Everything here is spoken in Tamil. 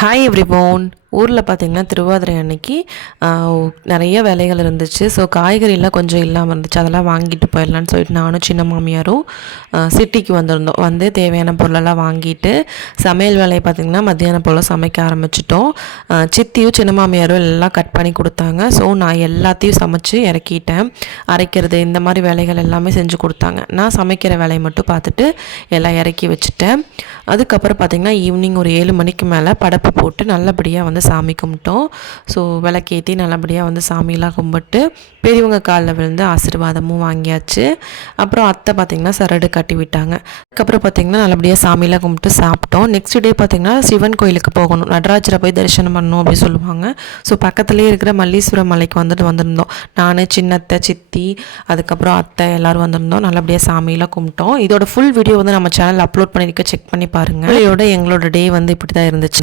ஹாய் எவ்ரிவோன். ஊரில் பார்த்திங்கன்னா திருவாதிரை அன்னைக்கு நிறைய வேலைகள் இருந்துச்சு. ஸோ காய்கறிலாம் கொஞ்சம் இல்லாமல் இருந்துச்சு. அதெல்லாம் வாங்கிட்டு போயிடலான்னு சொல்லிட்டு நானும் சின்ன மாமியாரும் சிட்டிக்கு வந்திருந்தோம். வந்து தேவையான பொருளெல்லாம் வாங்கிட்டு சமையல் வேலையை பார்த்திங்கன்னா மத்தியானம் போல் சமைக்க ஆரம்பிச்சிட்டோம். சித்தியும் சின்ன மாமியாரும் எல்லாம் கட் பண்ணி கொடுத்தாங்க. ஸோ நான் எல்லாத்தையும் சமைச்சு இறக்கிட்டேன். அரைக்கிறது இந்த மாதிரி வேலைகள் எல்லாமே செஞ்சு கொடுத்தாங்க. நான் சமைக்கிற வேலையை மட்டும் பார்த்துட்டு எல்லாம் இறக்கி வச்சுட்டேன். அதுக்கப்புறம் பார்த்திங்கன்னா ஈவினிங் ஒரு 7 மணிக்கு மேலே படப்பு போட்டு நல்லபடியாக வந்து சாமி கும்பிட்டோம். ஸோ விளக்கேற்றி நல்லபடியாக வந்து சாமியெலாம் கும்பிட்டு பெரியவங்க காலில் விழுந்து ஆசீர்வாதமும் வாங்கியாச்சு. அப்புறம் அத்தை பார்த்திங்கன்னா சரடு கட்டி விட்டாங்க. அதுக்கப்புறம் பார்த்திங்கன்னா நல்லபடியாக சாமியெலாம் கும்பிட்டு சாப்பிட்டோம். நெக்ஸ்ட் டே பார்த்திங்கன்னா சிவன் கோயிலுக்கு போகணும், நடராஜரை போய் தரிசனம் பண்ணணும் அப்படின்னு சொல்லுவாங்க. ஸோ பக்கத்துலேயே இருக்கிற மல்லீஸ்வரம் மலைக்கு வந்திருந்தோம். நான், சின்னத்தை, சித்தி, அதுக்கப்புறம் அத்தை எல்லோரும் வந்திருந்தோம். நல்லபடியாக சாமியெலாம் கும்பிட்டோம். இதோட ஃபுல் வீடியோ வந்து நம்ம சேனல் அப்லோட் பண்ணியிருக்க, செக் பண்ணி பாருங்கள். இதோட எங்களோட டே வந்து இப்படி தான் இருந்துச்சு.